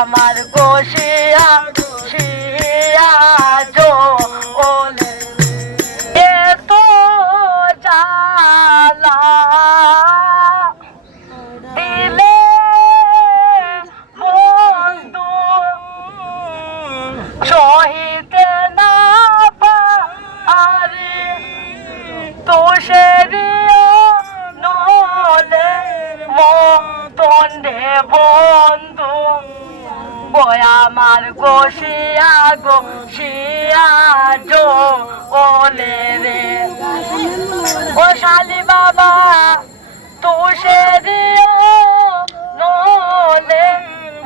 আমার গোশিয়া শিয়া জোলে এত জ্বালা দিলে বন্ধু সহিতে না পারি তুষেরিও নলে মতন রে বন্ধু বয় আমার গোশিয়া গোশিয়া জোলে রে ও শালি বাবা তুষেরিও নলে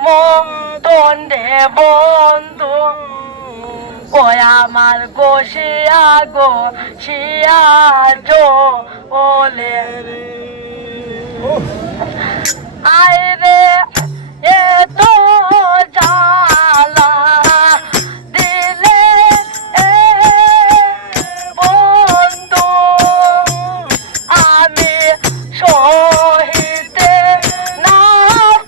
মতন রে বন্ধু ওই আমার গোশিয়া গোশিয়া জোলে আয় রে এত জ্বালা দিলে বন্ধু আমি সহিতে না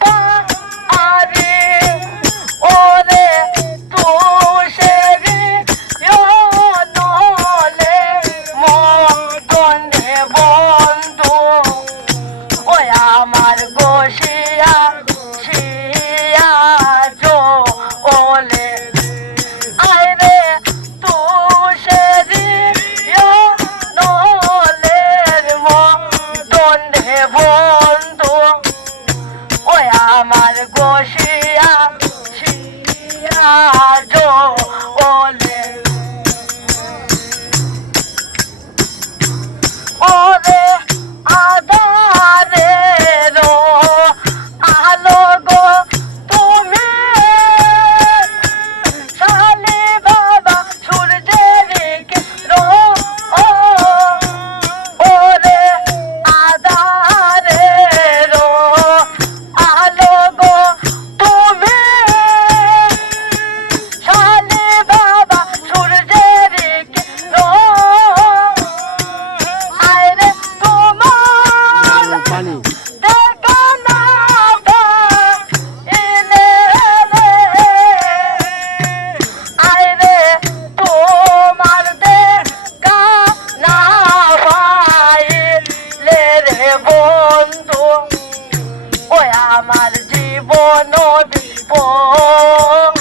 পারি ওরে তুষেরি নলে মতন রে বন্ধু ওই আমার গোশিয়া শিয়া জোলে আয় রে তুষেরি নলে মতন রে বন্ধু ওই আমার গোশিয়া শিয়া জোলে ওরে আধারেরও আলো গো তুমি শালি বাবা সূর্যের কিরো ওরে আধারেরও আলো গো তুমি শালি বাবা সূর্যের কিরো আয় রে তোমার দেখা না পাইলে রে আয় রে তোমার দেখা না পাইলে রে বন্ধু ওই আমার জীবন বিপদ